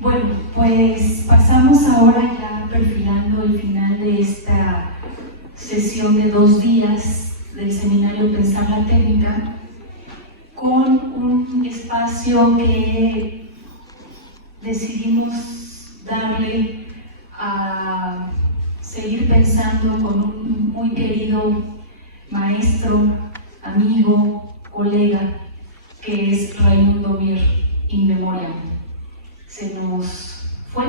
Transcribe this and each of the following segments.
Bueno, pues pasamos ahora ya perfilando el final de esta sesión de 2 días del seminario Pensar la Técnica, con un espacio que decidimos darle a seguir pensando con un muy querido maestro, amigo, colega, que es Raimundo Mir, in memoriam. Se nos fue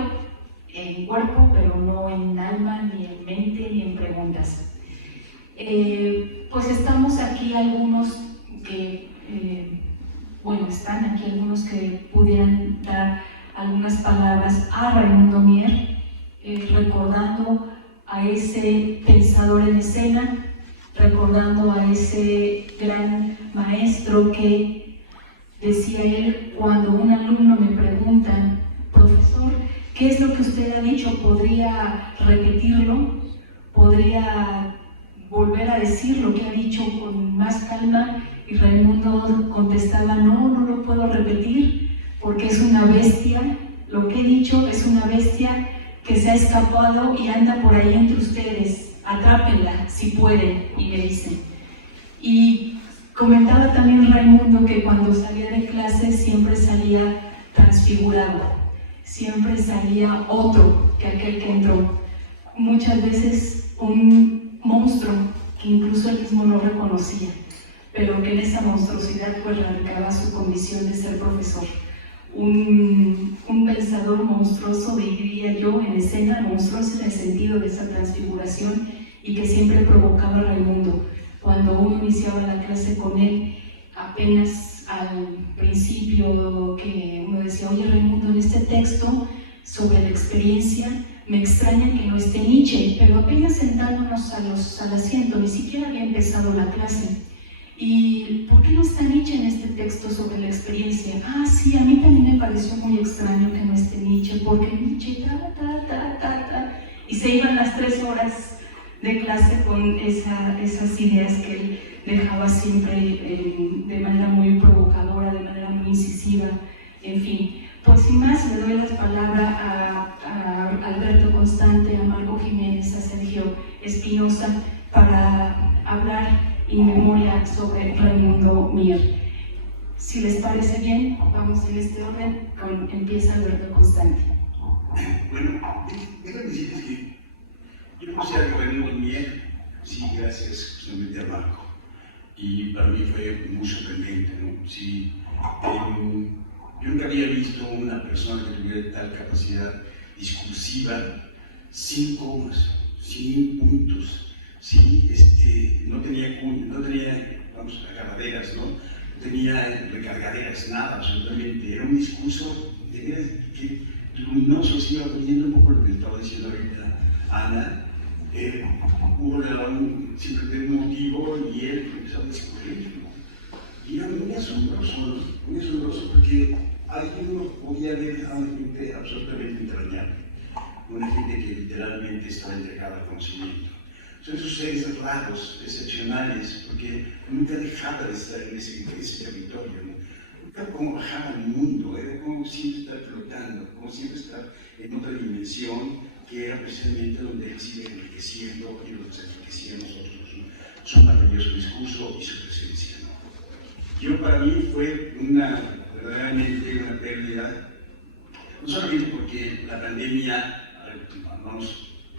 en cuerpo, pero no en alma, ni en mente, ni en preguntas. Pues estamos aquí algunos que, están aquí algunos que pudieran dar algunas palabras a Raimundo Mier, recordando a ese pensador en escena, recordando a ese gran maestro que, decía él, cuando un alumno me pregunta, profesor, ¿qué es lo que usted ha dicho? ¿Podría repetirlo? ¿Podría volver a decir lo que ha dicho con más calma? Y Raimundo contestaba, no lo puedo repetir porque es una bestia, lo que he dicho es una bestia que se ha escapado y anda por ahí entre ustedes, atrápenla si pueden, y me dicen. Y comentaba también Raimundo que cuando salía de clase siempre salía transfigurado, siempre salía otro que aquel que entró, muchas veces un monstruo que incluso él mismo no reconocía, pero que en esa monstruosidad pues radicaba su condición de ser profesor. Un pensador monstruoso, diría yo, en escena, monstruoso en el sentido de esa transfiguración, y que siempre provocaba a Raimundo. Cuando uno iniciaba la clase con él, apenas al principio que uno decía, oye Raimundo, en este texto sobre la experiencia, me extraña que no esté Nietzsche, pero apenas sentándonos al asiento, ni siquiera había empezado la clase. ¿Y por qué no está Nietzsche en este texto sobre la experiencia? Ah, sí, a mí también me pareció muy extraño que no esté Nietzsche, porque Nietzsche, y se iban las 3 horas de clase con esas ideas que él dejaba siempre de manera muy provocadora, de manera muy incisiva, en fin. Pues sin más, le doy las palabras a Alberto Constante, a Marco Jiménez, a Sergio Espinosa, para hablar en memoria sobre Raimundo Mier. Si les parece bien, vamos en este orden, empieza Alberto Constante. Bueno, déjame decirles que yo conocí a Raimundo Mier, sí, gracias justamente a Marco, y para mí fue muy sorprendente, ¿no? Sí, yo nunca había visto una persona que tuviera tal capacidad discursiva, sin comas, sin puntos, no tenía, vamos, agarraderas, ¿no? No tenía recargaderas, nada, absolutamente. Era un discurso de veras que luminoso, así iba poniendo un poco lo que estaba diciendo ahorita Ana. Hubo siempre un motivo y él empezó a discurrir, ¿no? Y era muy asombroso porque ahí uno podía ver a una gente absolutamente entrañable, una gente que literalmente estaba entregada al conocimiento. Son esos seres raros, excepcionales, porque nunca dejaba de estar en ese territorio, ¿no? Nunca como bajaba al mundo, era como siempre estar flotando, como siempre estar en otra dimensión, que era precisamente donde él sigue enriqueciendo y nos enriquecía a nosotros, ¿no? Su maravilloso discurso y su presencia, ¿no? Yo, para mí, fue verdaderamente una pérdida, no solamente porque la pandemia,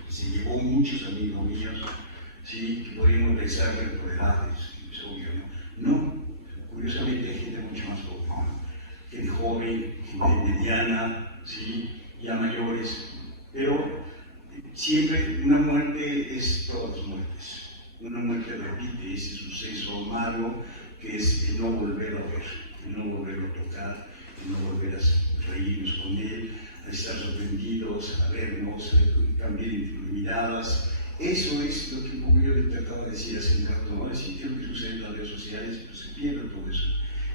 se llevó muchos amigos míos, ¿sí? Que podríamos pensar por edades, es obvio, ¿no? No, curiosamente hay gente mucho más joven, ¿no? Gente joven, gente mediana, ¿sí? Ya mayores, pero siempre una muerte es todas las muertes. Una muerte repite ese suceso malo que es el no volver a ver, el no volverlo a tocar, el no volver a reírnos con él, a estar sorprendidos, a vernos, a cambiar miradas. Eso es lo que un poco yo le trataba de decir hace un rato, ¿no? Es decir, ¿qué es lo que sucede en las redes sociales? Pues se pierde todo eso.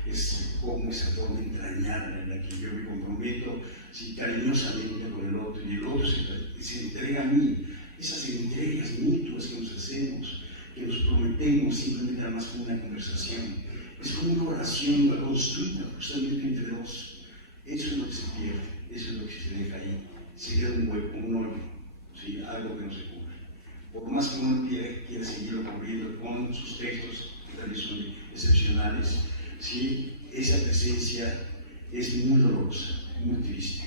Es como esa forma entrañable en la que yo me comprometo, sí, cariñosamente con el otro, y el otro se entrega a mí. Esas entregas mutuas que nos hacemos, que nos prometemos, simplemente nada más como una conversación. Es como una oración construida justamente entre dos. Eso es lo que se pierde. eso es lo que se deja ahí. Se queda un hueco, un hoyo, ¿sí? Algo que no se cubre. Por más que uno quiera seguirlo cubriendo con sus textos, que también son excepcionales, ¿sí? Esa presencia es muy dolorosa, muy triste.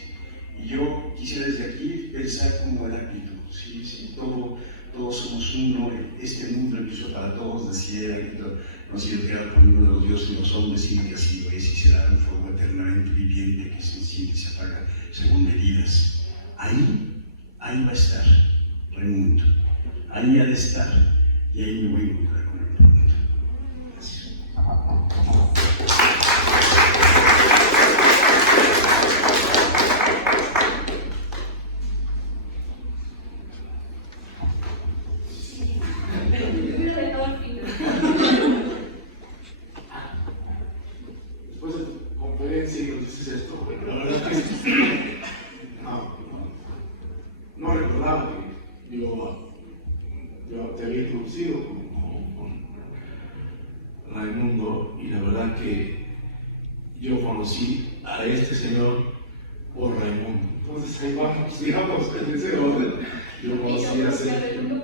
Y yo quisiera desde aquí pensar como Heráclito, ¿sí? Sí, todos somos uno, este mundo empezó para todos, decía Heráclito, no ha sido creado por ninguno de los dioses y los hombres, sino que ha sido ese y será un fuego eternamente viviente que se enciende y se apaga según medidas. Ahí va a estar Raimundo, ahí ha de estar, y ahí me voy a encontrar con el mundo. Gracias. Después de tu conferencia y nos dices esto, pero la verdad es que no recordaba que yo te había introducido con Raimundo, y la verdad que yo conocí a este señor por Raimundo. Entonces ahí vamos, digamos, en ese orden. Yo conocí a ese. Entonces,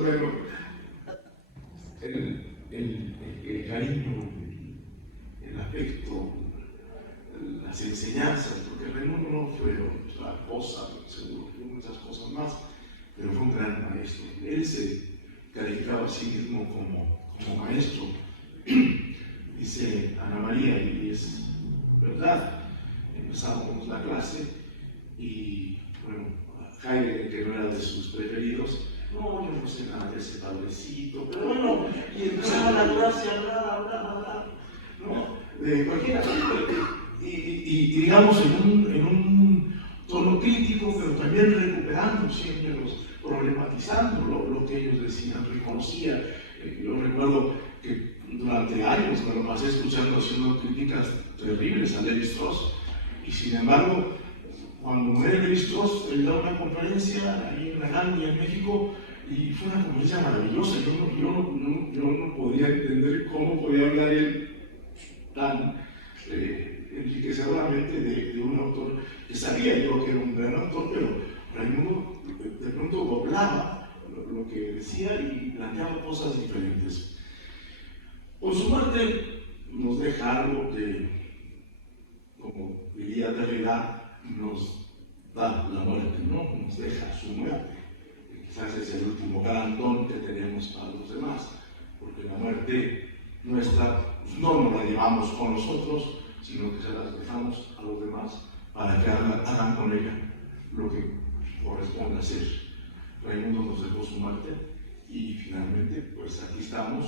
bueno, el cariño, el afecto, las enseñanzas, porque Raimundo no fue otra cosa, seguro que muchas cosas más, pero fue un gran maestro. Él se calificaba a sí mismo como maestro. Dice Ana María, y es verdad, empezamos la clase y, bueno, Heidegger, que no era de sus preferidos, no, yo no sé nada de ese padrecito, pero bueno, y empezaban a hablarse, hablar, ¿no? De cualquiera. Y digamos, en un tono crítico, pero también recuperando siempre, problematizando lo que ellos decían, reconocía. Yo recuerdo que durante años me lo pasé escuchando, haciendo críticas terribles a Lévi-Strauss, y sin embargo, cuando muere Lévi-Strauss, él da una conferencia ahí en Arania, en México, y fue una conferencia maravillosa. Yo no podía entender cómo podía hablar él tan enriquecedoramente de un autor que sabía yo que era un gran autor, pero Raimundo de pronto doblaba lo que decía y planteaba cosas diferentes. Por su parte, nos deja algo de, como diría Derrida, nos da la muerte, ¿no? Nos deja su muerte. Quizás es el último gran don que tenemos para los demás, porque la muerte nuestra no nos la llevamos con nosotros, sino que se las dejamos a los demás para que hagan con ella lo que corresponde hacer. Raimundo nos dejó su muerte y finalmente, pues aquí estamos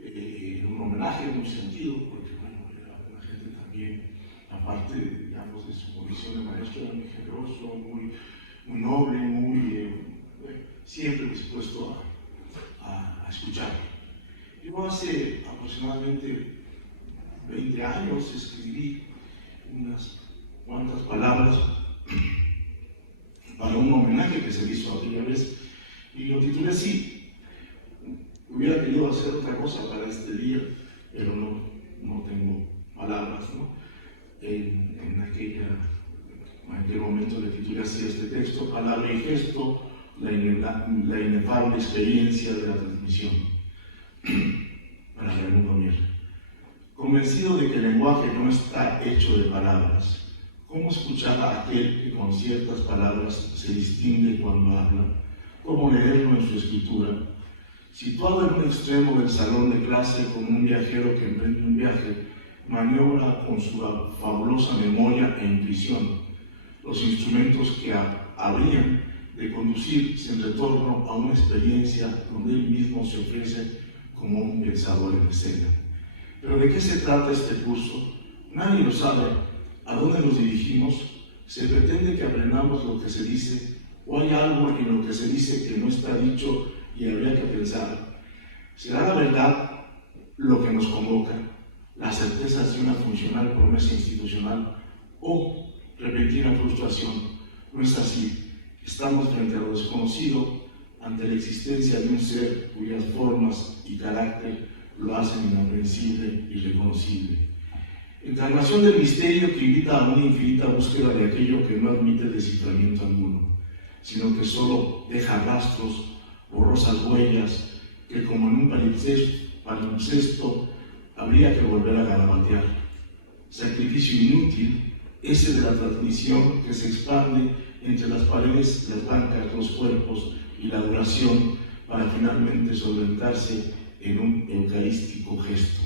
en un homenaje en un sentido, porque bueno, era una gente también, aparte, digamos, de su condición de maestro, era muy generoso, muy noble, siempre dispuesto a escuchar. Yo hace aproximadamente 20 años escribí unas cuantas palabras para un homenaje que se hizo aquella vez y lo titulé así. Hubiera querido hacer otra cosa para este día, pero no tengo palabras, ¿no? En aquel momento le titulé así este texto: palabra y gesto, la inefable experiencia de la transmisión. Para Raimundo Mier. Convencido de que el lenguaje no está hecho de palabras, ¿cómo escuchar a aquel que con ciertas palabras se distingue cuando habla? ¿Cómo leerlo en su escritura? Situado en un extremo del salón de clase como un viajero que emprende un viaje, maniobra con su fabulosa memoria e intuición los instrumentos que habrían de conducirse en retorno a una experiencia donde él mismo se ofrece como un pensador en escena. ¿Pero de qué se trata este curso? Nadie lo sabe. ¿A dónde nos dirigimos? ¿Se pretende que aprendamos lo que se dice? ¿O hay algo en lo que se dice que no está dicho y habría que pensar? ¿Será la verdad lo que nos convoca? ¿Las certezas de una funcional promesa institucional? ¿O repentina frustración? No es así. Estamos frente a lo desconocido, ante la existencia de un ser cuyas formas y carácter lo hacen inaprensible y reconocible. encarnación del misterio que invita a una infinita búsqueda de aquello que no admite desciframiento alguno, sino que solo deja rastros, borrosas huellas, que como en un palimpsesto habría que volver a garabatear. Sacrificio inútil, ese de la transmisión que se expande entre las paredes, las bancas, los cuerpos y la duración para finalmente solventarse en un eucarístico gesto.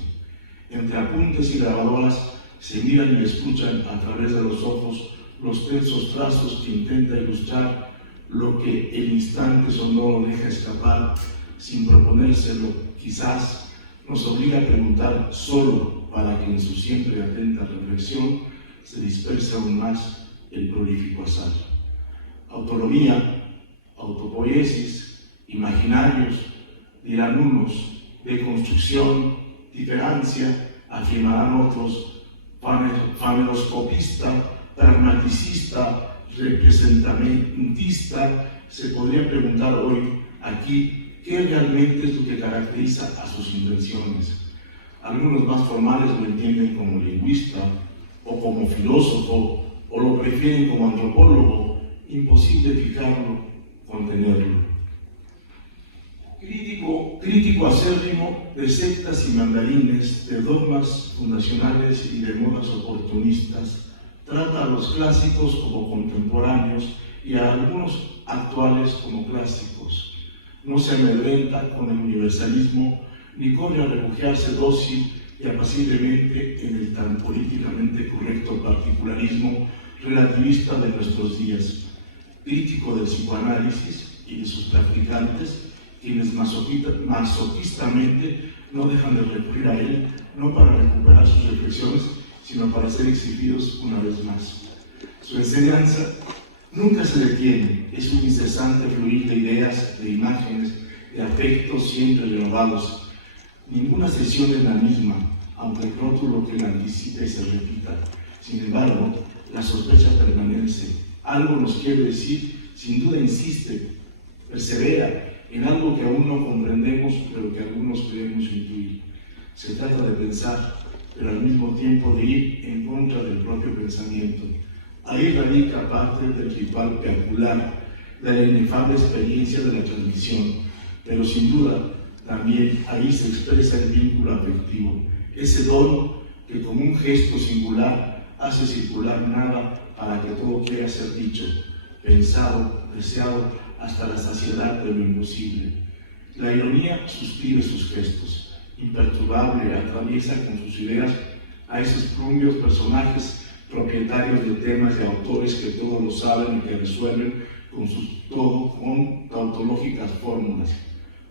Entre apuntes y grabadoras se miran y escuchan a través de los ojos los tensos trazos que intenta ilustrar lo que el instante sonoro deja escapar sin proponérselo. Quizás nos obliga a preguntar solo para que en su siempre atenta reflexión se disperse aún más el prolífico azar. Autonomía, autopoiesis, imaginarios, dirán unos, deconstrucción, diferencia, afirmarán otros, faneroscopista, pragmaticista, representamentista. Se podría preguntar hoy aquí qué realmente es lo que caracteriza a sus intenciones. Algunos más formales lo entienden como lingüista o como filósofo o lo prefieren como antropólogo. Imposible fijarlo, contenerlo. Crítico acérrimo de sectas y mandarines, de dogmas fundacionales y de modas oportunistas, trata a los clásicos como contemporáneos y a algunos actuales como clásicos. No se amedrenta con el universalismo ni corre a refugiarse dócil y apaciblemente en el tan políticamente correcto particularismo relativista de nuestros días. Crítico del psicoanálisis y de sus practicantes, quienes masoquistamente no dejan de recurrir a él, no para recuperar sus reflexiones, sino para ser exhibidos una vez más. Su enseñanza nunca se detiene, es un incesante fluir de ideas, de imágenes, de afectos siempre renovados. Ninguna sesión es la misma, aunque el rótulo que la anticipe se repita. Sin embargo, la sospecha permanece. Algo nos quiere decir, sin duda insiste, persevera en algo que aún no comprendemos, pero que algunos creemos intuir. Se trata de pensar, pero al mismo tiempo de ir en contra del propio pensamiento. Ahí radica parte del ritual peculiar de la inefable experiencia de la transmisión, pero sin duda también ahí se expresa el vínculo afectivo, ese don que como un gesto singular hace circular nada para que todo quiera ser dicho, pensado, deseado hasta la saciedad de lo imposible. La ironía suscribe sus gestos, imperturbable atraviesa con sus ideas a esos plumbios personajes propietarios de temas y autores que todo lo saben y que resuelven con tautológicas fórmulas.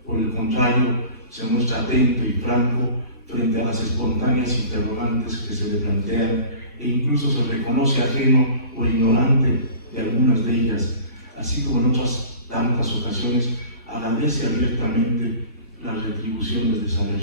Por el contrario, se muestra atento y franco frente a las espontáneas interrogantes que se le plantean e incluso se reconoce ajeno o ignorante de algunas de ellas, así como en otras tantas ocasiones agradece abiertamente las retribuciones de saber.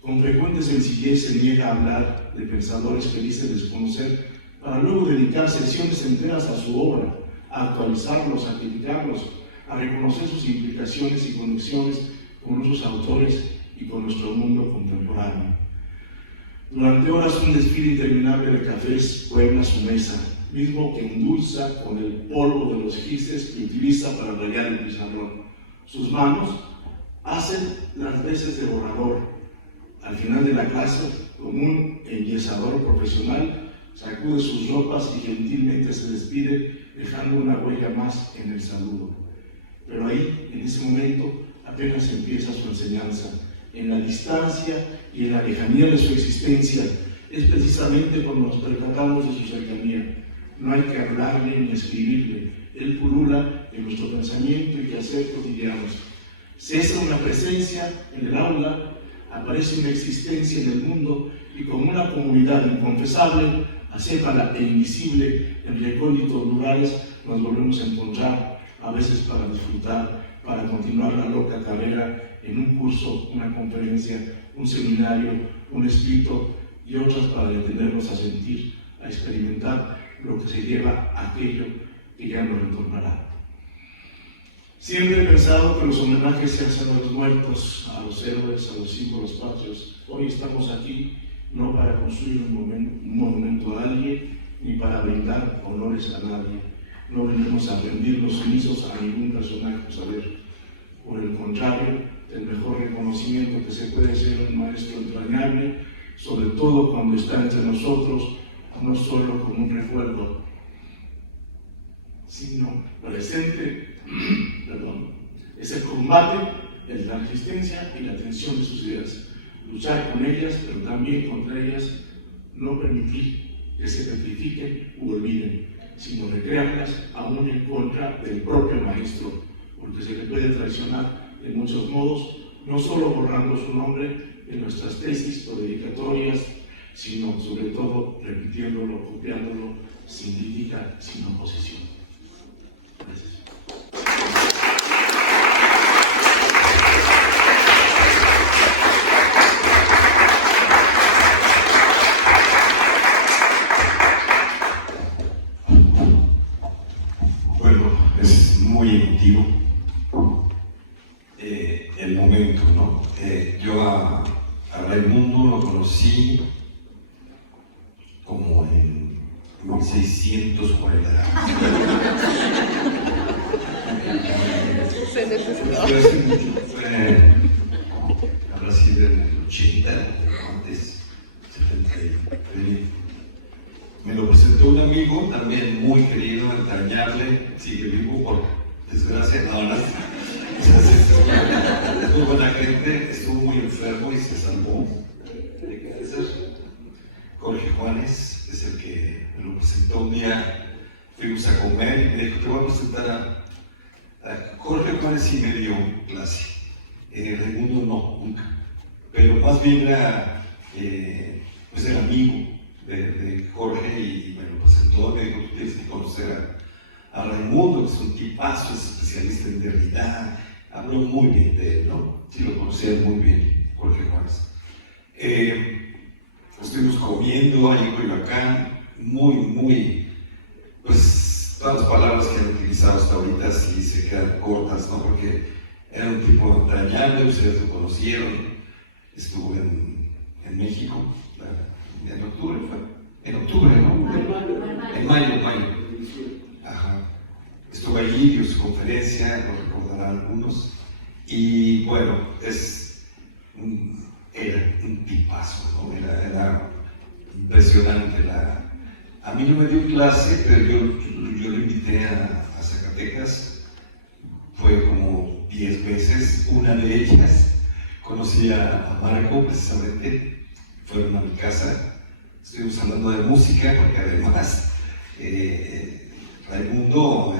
Con frecuente sencillez se niega a hablar de pensadores que dice desconocer para luego dedicar sesiones enteras a su obra, a actualizarlos, a criticarlos, a reconocer sus implicaciones y conexiones con otros autores y con nuestro mundo contemporáneo. Durante horas un desfile interminable de cafés puebla su mesa, mismo que endulza con el polvo de los gises que utiliza para rayar el pizarrón. Sus manos hacen las veces de borrador. Al final de la clase, como un enyesador profesional, sacude sus ropas y gentilmente se despide, dejando una huella más en el saludo. Pero ahí, en ese momento, apenas empieza su enseñanza. En la distancia y en la lejanía de su existencia, es precisamente cuando nos percatamos de su cercanía. No hay que hablarle ni escribirle, él pulula en nuestro pensamiento y quehacer cotidianos. Cesa una presencia en el aula, aparece una existencia en el mundo y como una comunidad inconfesable, acéfala e invisible, en recónditos lugares nos volvemos a encontrar, a veces para disfrutar, para continuar la loca carrera en un curso, una conferencia, un seminario, un escrito y otras para detenernos a sentir, a experimentar lo que se lleva a aquello que ya no retornará. Siempre he pensado que los homenajes se hacen a los muertos, a los héroes, a los símbolos patrios. Hoy estamos aquí no para construir un monumento a alguien, ni para brindar honores a nadie. No venimos a rendirnos sumisos a ningún personaje posadero. Por el contrario, el mejor reconocimiento que se puede hacer a un maestro entrañable, sobre todo cuando está entre nosotros, no solo como un recuerdo, sino presente, es el combate, el de la resistencia y la atención de sus ideas. Luchar con ellas, pero también contra ellas, no permitir que se petrifiquen u olviden, sino recrearlas aún en contra del propio maestro, porque se le puede traicionar de muchos modos, no solo borrando su nombre en nuestras tesis o dedicatorias, sino sobre todo repitiéndolo, copiándolo, sin crítica, sin oposición. Gracias. Bueno, es muy emotivo el momento, ¿no? Yo a Raimundo lo conocí como en 1640. Se necesitó. Hace mucho, habrá sido en el 80, antes, 70. Me lo presentó un amigo, también muy querido, entrañable, sigue vivo por desgracia, no. Es muy buena gente, estuvo muy enfermo y se salvó de cáncer. Jorge Juárez es el que me lo presentó un día, fuimos a comer y me dijo, te voy a presentar a Jorge Juárez, sí me dio clase, Raimundo no, nunca, pero más bien era pues el amigo de Jorge y me lo presentó, me dijo, tú tienes que conocer a Raimundo, que es un tipazo, es especialista en Derrida, habló muy bien de él, ¿no? Sí lo conocía muy bien, Jorge Juárez. Estuvimos comiendo ahí en Coyoacán, pues todas las palabras que han utilizado hasta ahorita sí se quedan cortas, ¿no? Porque era un tipo entrañable, ustedes lo conocieron, estuvo en México, en octubre fue, en octubre, ¿no? En mayo. Ajá. Estuve allí, dio su conferencia, lo recordarán algunos, y bueno, era un tipazo, ¿no? Era impresionante. A mí no me dio clase, pero yo lo invité a Zacatecas, fue como 10 veces, una de ellas, conocí a Marco precisamente, fueron a mi casa, estuvimos hablando de música, porque además Raimundo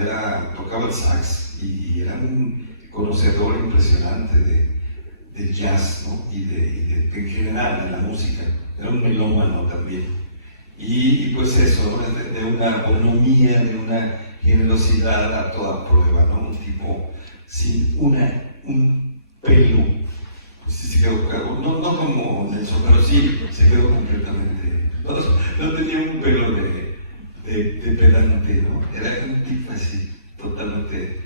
tocaba el sax y era un conocedor impresionante del jazz, ¿no? y en general de la música, era un melómano también. Y pues eso, ¿no? de una bonomía, de una generosidad a toda prueba, ¿no? Un tipo sin un pelo, pues sí se quedó calvo, no como Nelson, pero sí se quedó completamente, no tenía un pelo de pedante, ¿no? Era un tipo así, totalmente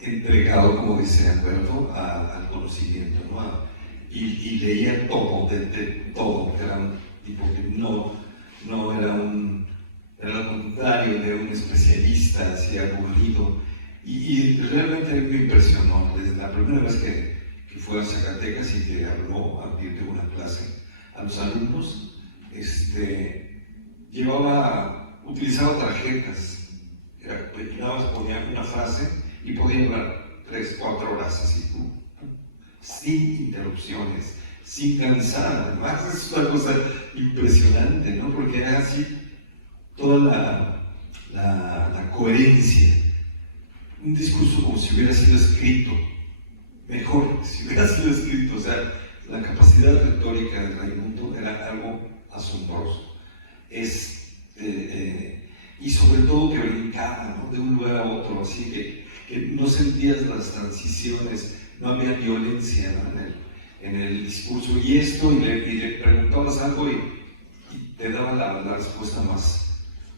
entregado, como dice Alberto, al conocimiento, ¿no? Y leía todo, de todo, era un tipo que no era lo contrario de un especialista, así aburrido, y realmente a mí me impresionó, desde la primera vez que fue a Zacatecas y que habló a de una clase a los alumnos, utilizaba tarjetas, ponía una frase y podía hablar 3-4 horas así, sin interrupciones, sin cansar. Además es una cosa impresionante, ¿no? Porque era así toda la coherencia, un discurso como si hubiera sido escrito, mejor, si hubiera sido escrito, o sea, la capacidad retórica de Raimundo era algo asombroso. Y sobre todo que brincaba, ¿no? De un lugar a otro, así que no sentías las transiciones, no había violencia, ¿no? en el discurso, y le preguntabas algo y te daba la respuesta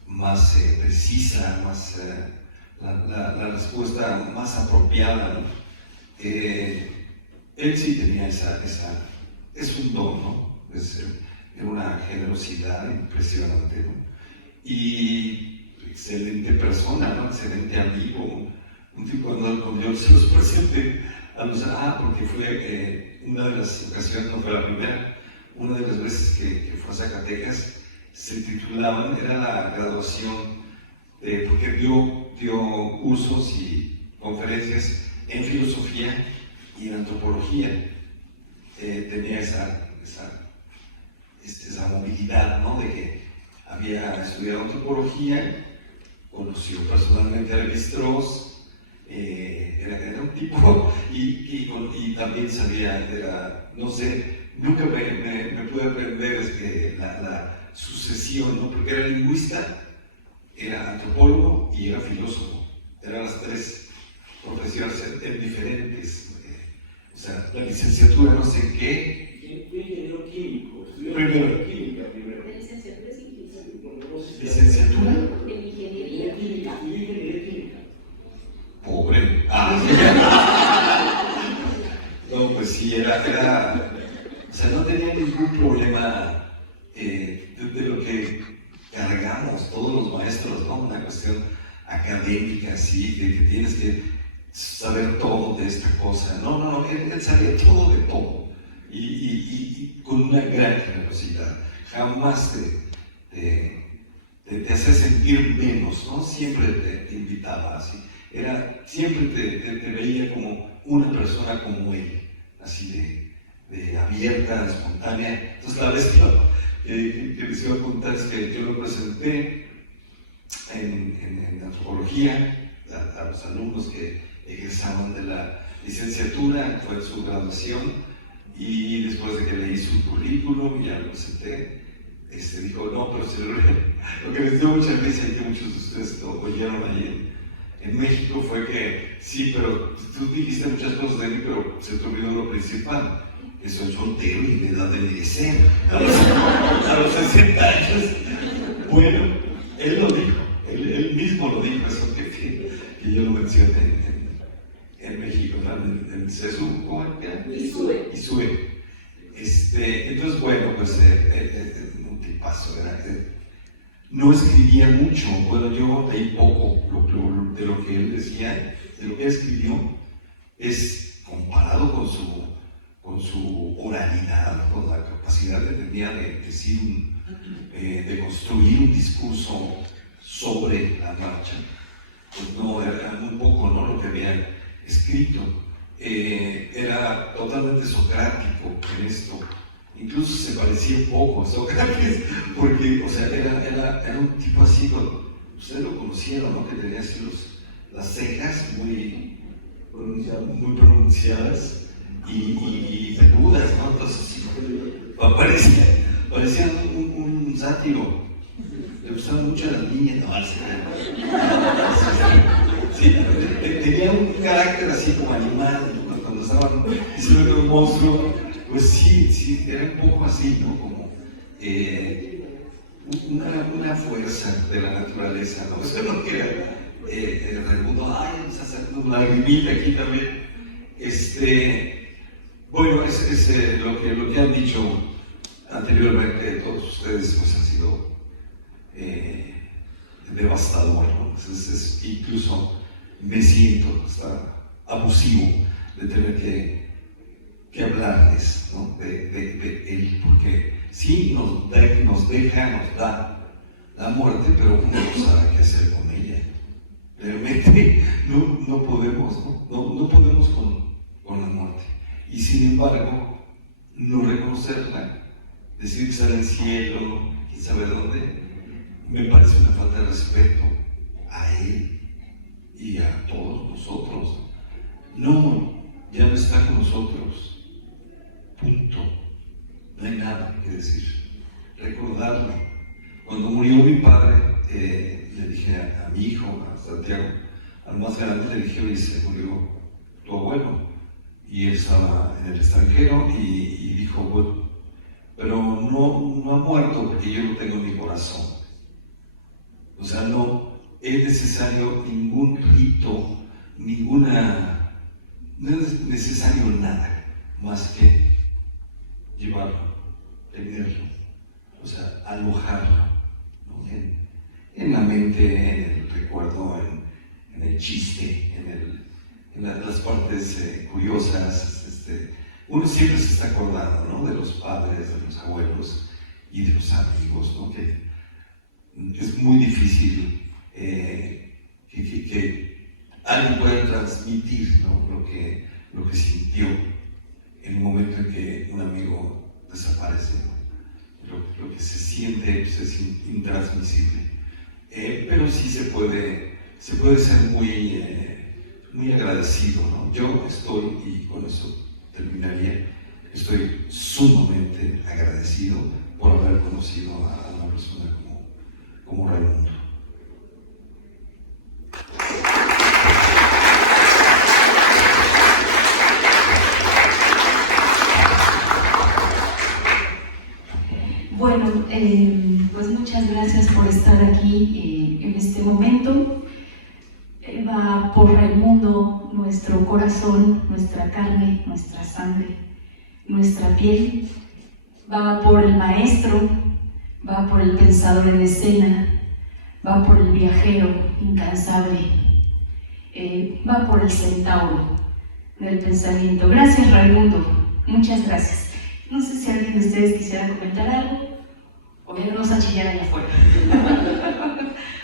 más precisa, la respuesta más apropiada, ¿no? Él sí tenía es un don, ¿no? era una generosidad impresionante, ¿no? Y excelente persona, ¿no? Excelente amigo, un tipo cuando yo se los presenté a los, porque fue una de las ocasiones, no fue la primera, una de las veces que fue a Zacatecas, se titulaban, era la graduación, porque dio cursos y conferencias en filosofía y en antropología. Tenía esa movilidad, ¿no? De que había estudiado antropología, conoció personalmente a Lévi-Strauss, era un tipo, y también sabía, no sé, nunca me pude aprender la sucesión, ¿no? Porque era lingüista, era antropólogo y era filósofo. Eran las tres profesiones diferentes. O sea, la licenciatura no sé qué. Fue ingeniero químico, estudió Primero. química primero. La licenciatura es en química. ¿Licenciatura? En ingeniería química. Estudió ingeniería química. Pobre. No, pues sí, o sea, no tenía ningún problema de lo que cargamos todos los maestros, ¿no? Una cuestión académica, sí, de que tienes que saber todo de esta cosa. No, él sabía todo de todo y con una gran generosidad. Jamás te hacía sentir menos, ¿no? Siempre te invitaba así. Siempre te veía como una persona como él, así de abierta, espontánea. Entonces, la vez que les iba a contar es que yo lo presenté en antropología a los alumnos que egresaron de la licenciatura, fue su graduación, y después de que leí su currículum, ya lo presenté, dijo, no, pero lo que les dio mucha risa y que muchos de ustedes lo oyeron ahí en México fue que, sí, pero tú dijiste muchas cosas de mí, pero se te olvidó lo principal, que soy soltero y en edad de envejecer, a los 60 años. Bueno, él lo dijo, él mismo lo dijo, eso que yo lo mencioné en México, ¿no? En CESU, ¿cómo era? ISUE. Entonces, bueno, pues un tipazo, no escribía mucho, bueno, yo leí poco de lo que él decía, de lo que él escribió, es comparado con su oralidad, con la capacidad que tenía de decir, de construir un discurso sobre la marcha. Pues no, era muy poco, ¿no? Lo que había escrito. Era totalmente socrático en esto. Incluso se parecía un poco a Sócrates, porque, o sea, era un tipo así, ustedes lo conocieron, ¿no? Que tenía así las cejas muy pronunciadas y peludas, ¿no? Entonces, parecía un sátiro. Le gustaban mucho a las niñas, ¿no? Sí, tenía un carácter así como animal, ¿no? Cuando estaban diciendo que era un monstruo, pues sí, era un poco así, ¿no? Como una fuerza de la naturaleza, ¿no? Eso no que era el mundo, me está sacando una lagrimita aquí también. Bueno, lo que han dicho anteriormente todos ustedes, pues ha sido devastador, ¿no? Incluso me siento hasta abusivo de tener que hablarles, ¿no? de él, porque sí nos da la muerte, pero uno no sabe qué hacer con ella. Realmente no podemos, no podemos con la muerte. Y sin embargo, no reconocerla, decir que está en el cielo, quién sabe dónde, me parece una falta de respeto a él y a todos nosotros. No, ya no está con nosotros. Punto. No hay nada que decir. Recordarlo. Cuando murió mi padre, le dije a mi hijo, a Santiago, al más grande, le dije, oye, se murió tu abuelo. Y él estaba en el extranjero y dijo, bueno, pero no ha muerto porque yo lo tengo en mi corazón. O sea, no es necesario ningún rito, no es necesario nada más que llevarlo, tenerlo, alojarlo, ¿no? En la mente, en el recuerdo, en el chiste, en las partes curiosas. Uno siempre se está acordando, ¿no? De los padres, de los abuelos y de los amigos, ¿no? Que es muy difícil que alguien pueda transmitir, ¿no? lo que sintió en el momento en que un amigo desaparece, ¿no? Lo que se siente pues, es intransmisible. Pero sí se puede ser muy agradecido, ¿no? Yo estoy, y con eso terminaría, estoy sumamente agradecido por haber conocido a una persona como Raimundo. Bueno, pues muchas gracias por estar aquí en este momento. Va por Raimundo nuestro corazón, nuestra carne, nuestra sangre, nuestra piel. Va por el maestro, va por el pensador en escena, va por el viajero incansable, va por el centauro del pensamiento. Gracias, Raimundo, muchas gracias. No sé si alguien de ustedes quisiera comentar algo o vernos a chillar allá afuera.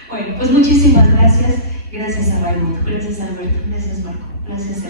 Bueno, pues muchísimas gracias. Gracias a Raimundo, gracias a Alberto, gracias Marco, gracias a